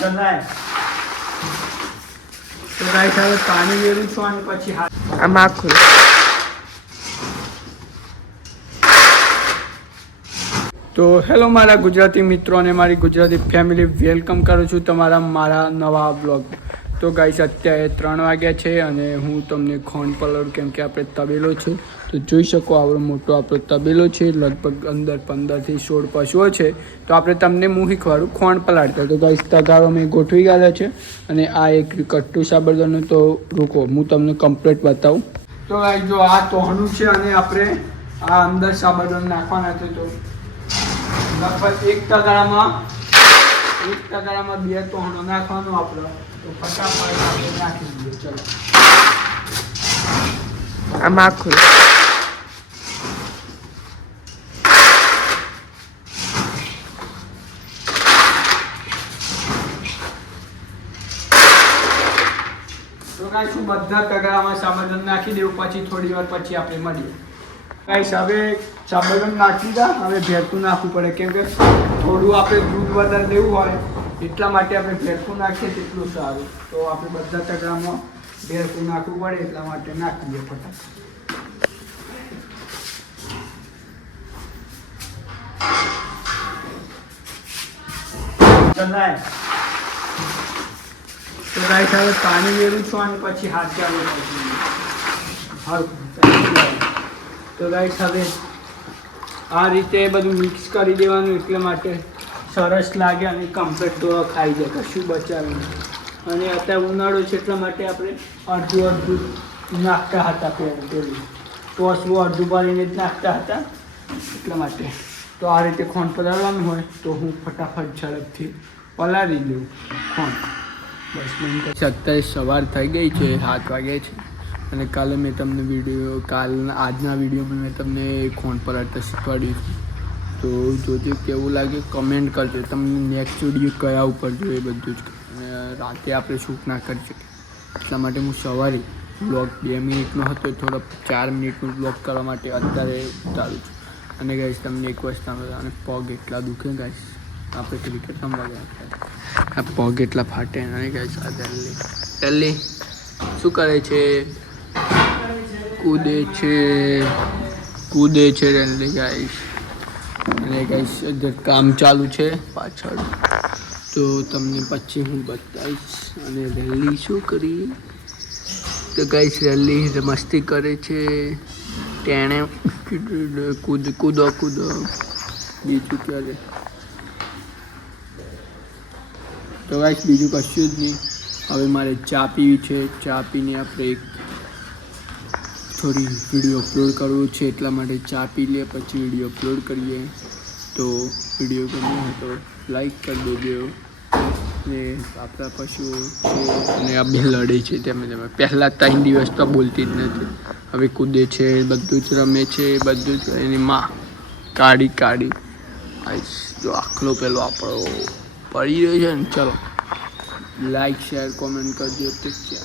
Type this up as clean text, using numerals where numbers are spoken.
તો ગાઈસ હવે પાણી વેરું છું અને પછી આ માખું તો હેલો મારા ગુજરાતી મિત્રો અને મારી ગુજરાતી ફેમિલી, વેલકમ કરું છું તમારા મારા નવા બ્લોગ. તો ગાઈસ અત્યારે 3 વાગ્યા છે અને હું તમને ખોણ પલાળું, કેમ કે આપણે તબેલો છે તો જોઈ શકો આવડો મોટો આપણો તબેલો છે. લગભગ અંદર 15 થી 16 પશુઓ છે. તો આપણે તમને હું શીખવાડું ખોણ પલાળતા. તો ગાઈસ તગારો મેં ગોઠવી ગયા છે અને આ એક કટ્ટુ સાબરદાનું. તો રૂકો હું તમને કમ્પ્લીટ બતાવું. તો ગાઈસ જો આ તોહણું છે અને આપણે આ અંદર સાબરદાન નાખવાના છે. તો લગભગ એક તગારામાં 2 તોહણો નાખવાનો આપણે. તો ફટાફટ આપણે નાખી દઈએ. ચલો આ માખું તો ગાઈસ હું બધા તગારામાં સાબરદાન નાખી દઉં, પછી થોડી વાર પછી આપણે મળીએ. ગાઈસ હવે સાબરદાન નાખી દા. હવે ભેરતું નાખવું પડે, કેમ કે થોડું આપણે દૂધ વધારે લેવું હોય એટલા માટે આપણે ભેરતું નાખીએ તેટલું સારું. તો આપણે બધા તગારામાં ભેરતું નાખવું પડે એટલા માટે નાખી દઈએ ફટાફટ. તો ગાઈસ હવે પાણી વેરું છું અને પછી હાથ ચાલુ કરશું. તો ગાઈસ હવે આ રીતે બધું મિક્સ કરી દેવાનું, એટલે માટે સરસ લાગે અને કમ્પ્લીટ તો ખાઈ જાય, કશું બચાવે નહીં. અને અત્યારે ઉનાળો છે એટલા માટે આપણે અડધું નાખતા હતા પેલું ટોસવું અડધું ભરીને જ નાખતા હતા એટલા માટે. તો આ રીતે ખોણ પલાળવાનું હોય તો હું ફટાફટ ઝડપથી પલાળી દઉં ખોણ. બસ મિનિટ. અત્યારે સવાર થઈ ગઈ છે, 7 વાગ્યા છે અને કાલે મેં તમને આજના વિડીયોમાં મેં તમને ખોણ પલાળતા શીખવાડ્યું છે. તો જોજો કેવું લાગે કમેન્ટ કરજો. તમને નેક્સ્ટ વિડીયો કયા ઉપર જોઈએ એ બધું જ. અને રાતે આપણે શૂટ ના કરી શકીએ એટલા માટે હું સવારે બ્લોગ 2 મિનિટનો હતો, થોડો 4 મિનિટનો બ્લોગ કરવા માટે અત્યારે ઉતારું છું. અને ગાઈસ તમને એક વસ્તુ અને પગ એટલા દુખે ગાઈસ, આપણે ક્રિકેટ રમવા ગયા આ પગ એટલા ફાટે. અને ગાઈસ આ દિલ્હી શું કરે છે? કૂદે છે દિલ્હી ગાઈસ. અને ગાઈસ કામ ચાલુ છે પાછળ, તો તમને પછી હું બતાવીશ. અને રેલી શું કરી? તો ગાઈસ રેલી મસ્તી કરે છે. તેણે કૂદો બીજું ક્યારે? તો ગાઈસ બીજું કશું જ નહીં. હવે મારે ચા પીવી છે. ચા પીને આપણે એક થોડી વિડીયો અપલોડ કરવો છે એટલા માટે ચા પી લે પછી વિડીયો અપલોડ કરીએ. તો વિડીયો ગમ્યો હોય તો લાઈક કરી દેજો. ને આપણા પશુઓ છે અને આ બે લડે છે તેમ પહેલાં 3 દિવસ તો બોલતી જ નથી, હવે કૂદે છે, બધું જ રમે છે, બધું જ. એની માં કાઢી જો આખલો પેલો આપણો પડી રહ્યો છે ને. ચલો લાઈક શેર કોમેન્ટ કરજો. ઠીક છે.